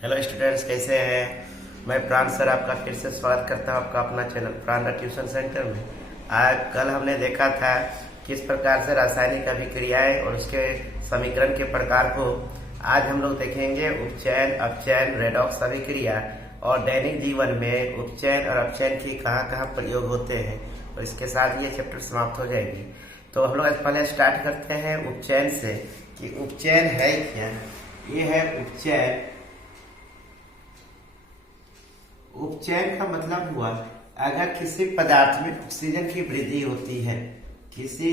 Hello students, कैसे हैं। मैं प्राण सर आपका फिर से स्वागत करता हूं आपका अपना चैनल प्राण ट्यूशन सेंटर में। आज कल हमने देखा था किस प्रकार से रासायनिक अभिक्रियाएं और उसके समीकरण के प्रकार को आज हम लोग देखेंगे। उपचयन, अपचयन, रेडॉक्स अभिक्रिया और दैनिक जीवन में उपचयन और अपचयन की कहाँ कहाँ प्रयोग होते हैं, और इसके साथ ये चैप्टर समाप्त हो जाएगी। तो हम लोग आज पहले स्टार्ट करते हैं उपचयन से कि उपचयन है क्या। ये है उपचयन। उपचयन का मतलब हुआ अगर किसी पदार्थ में ऑक्सीजन की वृद्धि होती है, किसी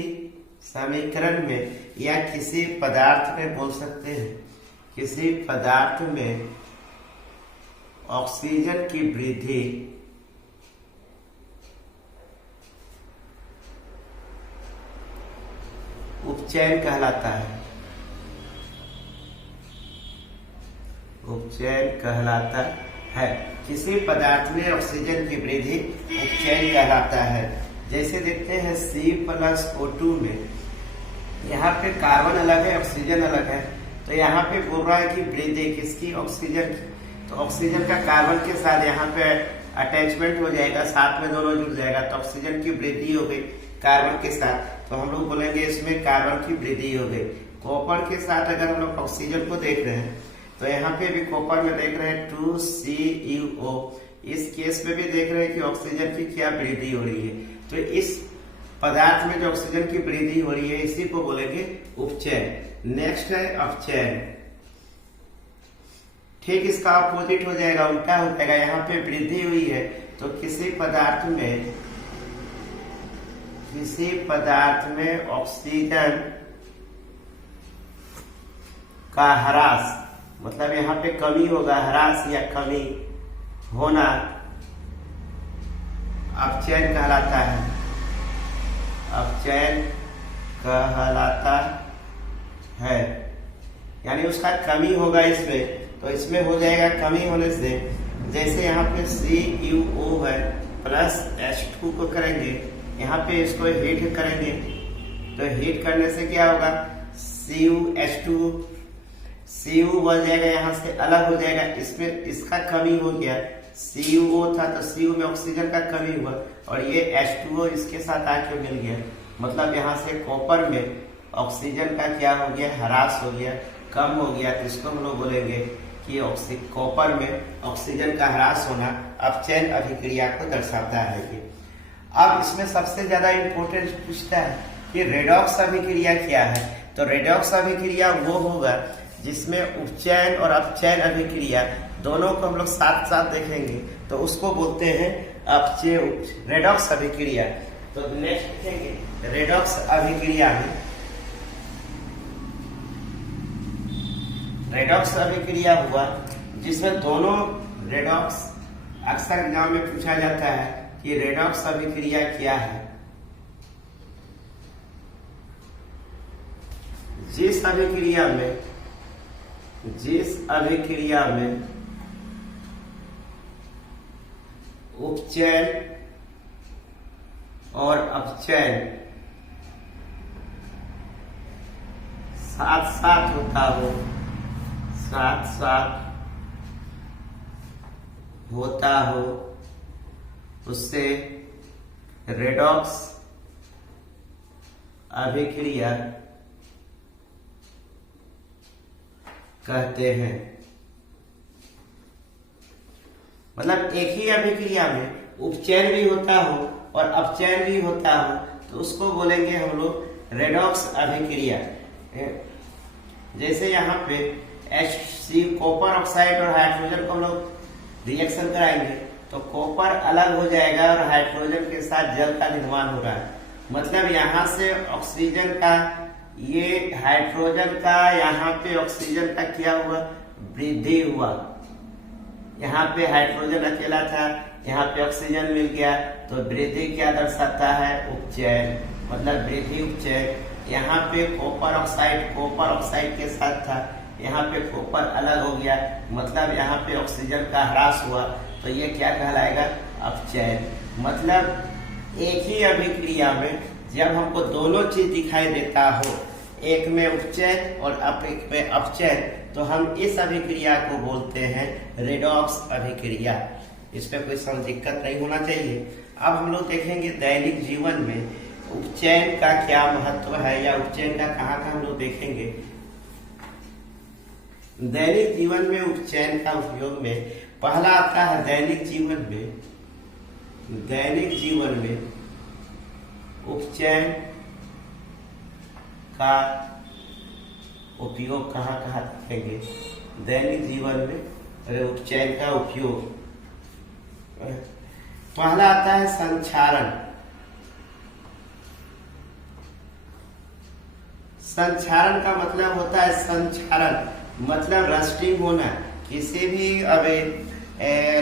समीकरण में या किसी पदार्थ में, बोल सकते हैं किसी पदार्थ में ऑक्सीजन की वृद्धि उपचयन कहलाता है। उपचयन कहलाता है। किसी पदार्थ में ऑक्सीजन की वृद्धि उपचयन कहलाता है। जैसे देखते हैं C+O2 में यहाँ पे कार्बन अलग है, ऑक्सीजन अलग है, तो यहाँ पे बोल रहा है कि वृद्धि किसकी, ऑक्सीजन की। तो ऑक्सीजन का कार्बन के साथ यहाँ पे अटैचमेंट हो जाएगा, साथ में दोनों जुड़ जाएगा, तो ऑक्सीजन की वृद्धि हो गई कार्बन के साथ। तो हम लोग बोलेंगे इसमें कार्बन की वृद्धि हो गई। कॉपर के साथ अगर हम लोग ऑक्सीजन को देख रहे हैं तो यहाँ पे भी कॉपर में देख रहे हैं 2CuO। इस केस में भी देख रहे हैं कि ऑक्सीजन की क्या वृद्धि हो रही है। तो इस पदार्थ में जो ऑक्सीजन की वृद्धि हो रही है इसी को बोलेंगे उपचयन। नेक्स्ट है अपचयन। ठीक इसका अपोजिट हो जाएगा, उल्टा हो जाएगा। यहाँ पे वृद्धि हुई है तो किसी पदार्थ में ऑक्सीजन का ह्रास, मतलब यहाँ पे कमी होगा, ह्रास या कमी होना अपचयन कहलाता है। अपचयन कहलाता है, यानी उसका कमी होगा इसमें, तो इसमें हो जाएगा कमी होने से। जैसे यहाँ पे CuO है प्लस H2 को करेंगे, यहाँ पे इसको हीट करेंगे, तो हीट करने से क्या होगा, CuH2 Cu बन जाएगा, यहाँ से अलग हो जाएगा, इसमें इसका कमी हो गया। CuO था तो Cu में ऑक्सीजन का कमी हुआ और ये H2O इसके साथ आके मिल गया, मतलब यहाँ से कॉपर में ऑक्सीजन का क्या हो गया, ह्रास हो गया, कम हो गया। तो इसको हम लोग बोलेंगे कि कॉपर में ऑक्सीजन का ह्रास होना अपचयन अभिक्रिया को दर्शाता है। कि अब इसमें सबसे ज्यादा इंपॉर्टेंट पूछता है कि रेडॉक्स अभिक्रिया क्या है। तो रेडॉक्स अभिक्रिया वो होगा जिसमें उपचयन और अपचयन अभिक्रिया दोनों को हम लोग साथ साथ देखेंगे, तो उसको बोलते हैं रेडॉक्स अभिक्रिया। तो नेक्स्ट देखेंगे रेडॉक्स अभिक्रिया में, रेडॉक्स अभिक्रिया हुआ जिसमें दोनों रेडॉक्स, अक्सर एग्जाम में पूछा जाता है कि रेडॉक्स अभिक्रिया क्या है। जिस अभिक्रिया में उपचयन और अपचयन साथ साथ होता हो उससे रेडॉक्स अभिक्रिया कहते हैं। मतलब एक ही अभिक्रिया में उपचयन भी होता हो और अपचयन भी होता हो तो उसको बोलेंगे हम लोग रेडॉक्स अभिक्रिया। जैसे यहाँ पे Hc कॉपर ऑक्साइड और हाइड्रोजन को हम लोग रिएक्शन कराएंगे तो कॉपर अलग हो जाएगा और हाइड्रोजन के साथ जल का निर्माण हो रहा है। मतलब यहाँ से ऑक्सीजन का, ये हाइड्रोजन का, यहाँ पे ऑक्सीजन का क्या हुआ, वृद्धि हुआ। यहाँ पे हाइड्रोजन अकेला था, यहाँ पे ऑक्सीजन मिल गया, तो वृद्धि क्या दर्शाता है, उपचयन, मतलब वृद्धि उपचयन। यहाँ पे कॉपर ऑक्साइड के साथ था, यहाँ पे कॉपर अलग हो गया, मतलब यहाँ पे ऑक्सीजन का ह्रास हुआ, तो ये क्या कहलाएगा, अपचयन। मतलब एक ही अभिक्रिया में जब हमको दोनों चीज दिखाई देता हो एक में उपचयन और एक में अपचयन, तो हम इस अभिक्रिया को बोलते हैं रेडॉक्स अभिक्रिया। इस पे कोई दिक्कत नहीं होना चाहिए। अब हम लोग देखेंगे दैनिक जीवन में उपचयन का क्या महत्व है, या उपचयन का कहाँ हम लोग देखेंगे। दैनिक जीवन में उपचयन का उपयोग में पहला आता है दैनिक जीवन में उपचयन का उपयोग कहाँ देखेंगे। दैनिक जीवन में उपचयन का उपयोग पहला आता है संक्षारण। संक्षारण का मतलब होता है संक्षारण मतलब रस्टिंग होना, किसी भी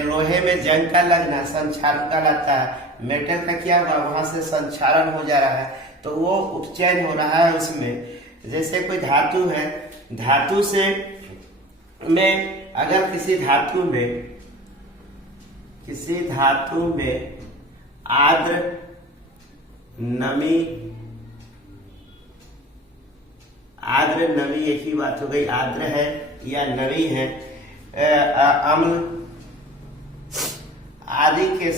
लोहे में जंग का लगना संक्षारण कहलाता है। मेटल का क्या हुआ, वहां से संक्षारण हो जा रहा है तो वो उपचयन हो रहा है उसमें। जैसे कोई धातु है, धातु से में अगर किसी धातु में आर्द्र नमी एक ही बात हो गई, आर्द्र है या नमी है, अम्ल आदि के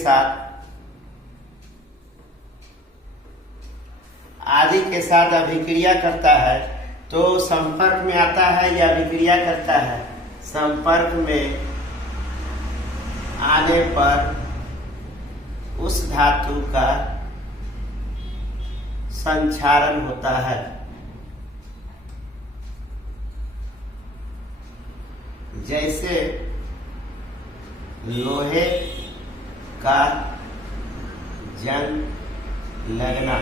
साथ अभिक्रिया करता है तो संपर्क में आता है या अभिक्रिया करता है। संपर्क में आने पर उस धातु का संक्षारण होता है। जैसे लोहे का जंग लगना,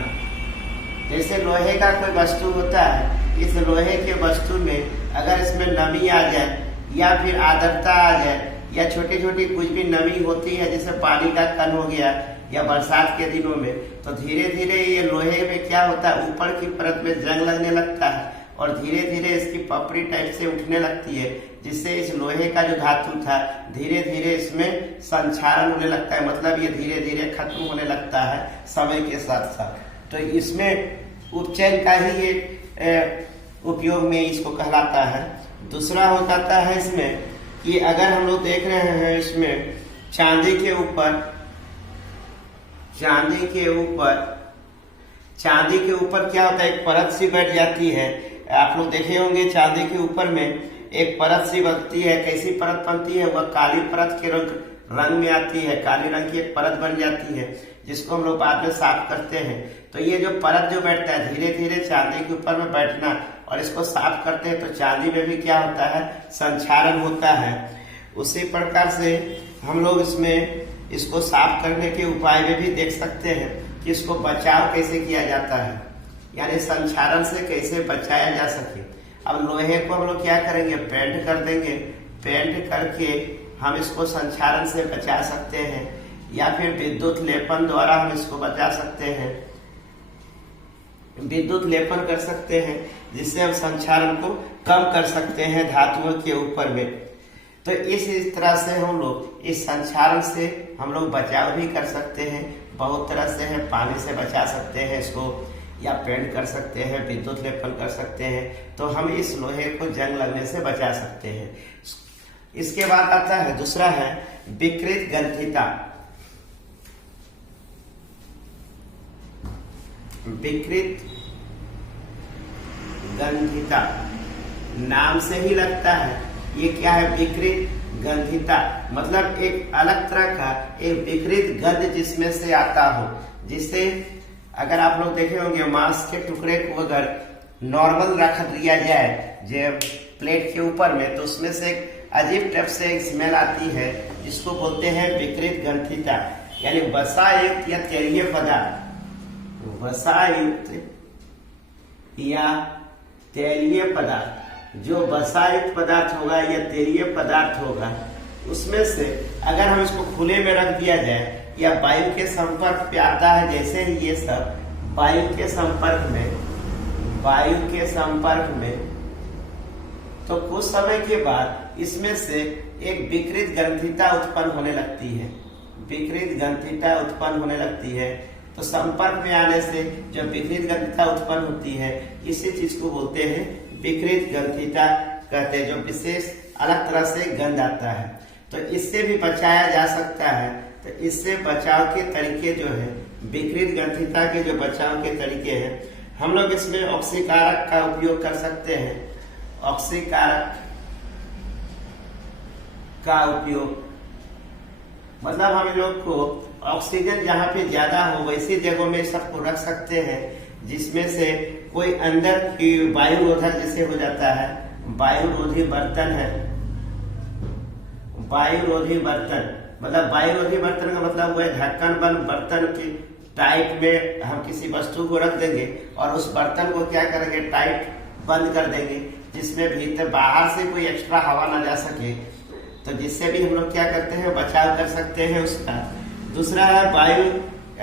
जैसे लोहे का कोई वस्तु होता है, इस लोहे के वस्तु में अगर इसमें नमी आ जाए या फिर आर्द्रता आ जाए या छोटी छोटी कुछ भी नमी होती है, जैसे पानी का कण हो गया या बरसात के दिनों में, तो धीरे धीरे ये लोहे में क्या होता है, ऊपर की परत में जंग लगने लगता है और धीरे धीरे इसकी पपड़ी टाइप से उठने लगती है, जिससे इस लोहे का जो धातु था धीरे धीरे इसमें संक्षारण होने लगता है, मतलब ये धीरे धीरे खत्म होने लगता है समय के साथ साथ। तो इसमें उपचयन का ही एक उपयोग में इसको कहलाता है। दूसरा हो जाता है इसमें कि अगर हम लोग देख रहे हैं इसमें चांदी के ऊपर क्या होता है, एक परत सी बैठ जाती है। आप लोग देखे होंगे चांदी के ऊपर में एक परत सी बनती है। कैसी परत बनती है, वह काली परत के रंग में आती है, काली रंग की एक परत बन जाती है जिसको हम लोग बाद में साफ करते हैं। तो ये जो परत जो बैठता है धीरे धीरे चांदी के ऊपर में बैठना और इसको साफ करते हैं तो चांदी में भी क्या होता है, संक्षारण होता है। उसी प्रकार से हम लोग इसको साफ करने के उपाय में भी देख सकते हैं कि इसको बचाव कैसे किया जाता है, यानी संक्षारण से कैसे बचाया जा सके। अब लोहे को हम लोग क्या करेंगे, पेंट कर देंगे। पेंट करके हम इसको संक्षारण से बचा सकते हैं, या फिर विद्युत लेपन द्वारा हम इसको बचा सकते हैं। विद्युत लेपन कर सकते हैं जिससे हम संक्षारण को कम कर सकते हैं धातुओं के ऊपर में। तो इस तरह से हम लोग इस संक्षारण से हम लोग बचाव भी कर सकते हैं। बहुत तरह से है, पानी से बचा सकते हैं इसको, या पेंट कर सकते हैं, विद्युत लेपन कर सकते हैं। तो हम इस लोहे को जंग लगने से बचा सकते हैं। इसके बाद आता है दूसरा है विकृत ग्रंथिता। विकृत गंधिता नाम से ही लगता है ये क्या है, विकृत गंधिता मतलब एक अलग तरह का एक विकृत गंध जिसमें से आता हो। जिससे अगर आप लोग देखे होंगे मांस के टुकड़े को अगर नॉर्मल रख दिया जाए जो प्लेट के ऊपर में, तो उसमें से एक अजीब टाइप से एक स्मेल आती है जिसको बोलते हैं विकृत ग्रंथिता, यानी वसायुक्त या तेलीय पदार्थ। वसायुक्त या तेलीय पदार्थ, जो वसायुक्त पदार्थ होगा या तेलीय पदार्थ होगा, उसमें से अगर हम इसको खुले में रख दिया जाए या वायु के संपर्क पे आता है, जैसे ही ये सब वायु के संपर्क में, तो कुछ समय के बाद इसमें से एक विकृत ग्रंथिता उत्पन्न होने लगती है। विकृत ग्रंथिता उत्पन्न होने लगती है तो संपर्क में आने से जो विकृत ग्रंथिता उत्पन्न होती है, इसी चीज को बोलते हैं विकृत ग्रंथिता कहते हैं, जो विशेष अलग तरह से गंध आता है। तो इससे भी बचाया जा सकता है। तो इससे बचाव के तरीके जो है, विकृत ग्रंथिता के जो बचाव के तरीके हैं, हम लोग इसमें ऑक्सीकारक का उपयोग कर सकते हैं। ऑक्सीकारक का उपयोग मतलब हम लोग को ऑक्सीजन जहाँ पे ज्यादा हो वैसी जगहों में सबको रख सकते हैं, जिसमें से कोई अंदर की वायुरोधक जैसे हो जाता है। वायुरोधी बर्तन है, वायुरोधी बर्तन मतलब वायुरोधी बर्तन का मतलब हुआ ढक्कन बंद बर्तन की टाइट में हम किसी वस्तु को रख देंगे और उस बर्तन को क्या करेंगे, टाइट बंद कर देंगे, जिसमें भीतर बाहर से कोई एक्स्ट्रा हवा ना जा सके। तो जिससे भी हम लोग क्या करते हैं, बचाव कर सकते हैं उसका। दूसरा है वायु,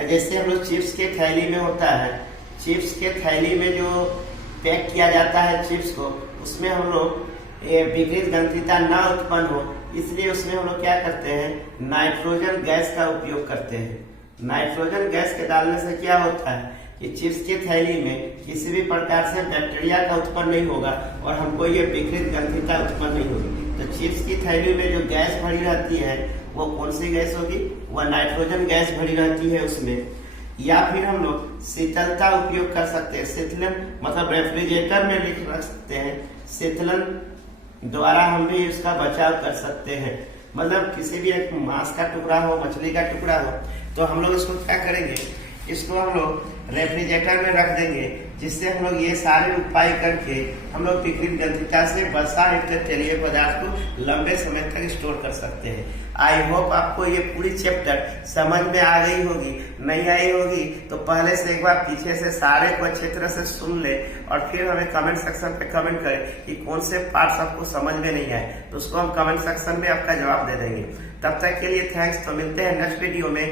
जैसे हम लोग चिप्स के थैली में होता है, चिप्स के थैली में जो पैक किया जाता है चिप्स को, उसमें हम लोग विकृत ग्रंथिता ना उत्पन्न हो, इसलिए उसमें हम लोग क्या करते हैं, नाइट्रोजन गैस का उपयोग करते हैं। नाइट्रोजन गैस के डालने से क्या होता है कि चिप्स की थैली में किसी भी प्रकार से बैक्टीरिया का उत्पन्न नहीं होगा और हमको ये विकृत ग्रंथिता उत्पन्न नहीं होगी। तो चिप्स की थैली में जो गैस भरी रहती है वो कौन सी गैस होगी, वह नाइट्रोजन गैस भरी रहती है उसमें। या फिर हम लोग शीतलता उपयोग कर सकते हैं, शीतलन मतलब रेफ्रिजरेटर में लिख रख सकते हैं, शीतलन द्वारा हम भी इसका बचाव कर सकते हैं। मतलब किसी भी एक मांस का टुकड़ा हो, मछली का टुकड़ा हो, तो हम लोग इसको क्या करेंगे, इसको हम लोग रेफ्रिजरेटर में रख देंगे, जिससे हम लोग ये सारे उपाय करके हम लोग विकृत ग्रंथिता से वसा युक्त तेलीय पदार्थ को लंबे समय तक स्टोर कर सकते हैं। आई होप आपको ये पूरी चैप्टर समझ में आ गई होगी। नहीं आई होगी तो पहले से एक बार पीछे से सारे को अच्छी तरह से सुन ले और फिर हमें कमेंट सेक्शन पे कमेंट करें कि कौन से पार्ट्स आपको समझ में नहीं आए, तो उसको हम कमेंट सेक्शन में आपका जवाब दे देंगे। तब तक के लिए थैंक्स। तो मिलते हैं नेक्स्ट वीडियो में